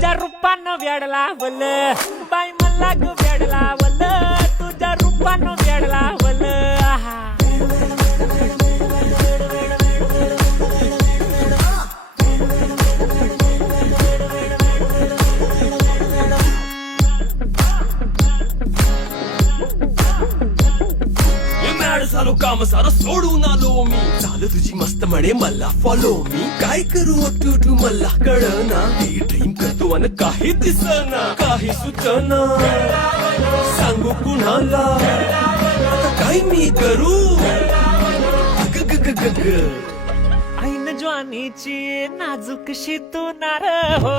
तुझ्या रूपानं वेड लावल बाई मला ग वेड लावल तुझ्या रूपानं वेड लावल आहा झालो काम सारं सोडून आलो मी झालं तुझी मस्त म्हणे मला फॉलो मी काय करू टू मला कळना ही ड्रीम करतो आणि काही दिसना काही सुचना सांगू कुणाला आता काय मी करू ऐन ज्वानीची नाजूकशी तू नार हो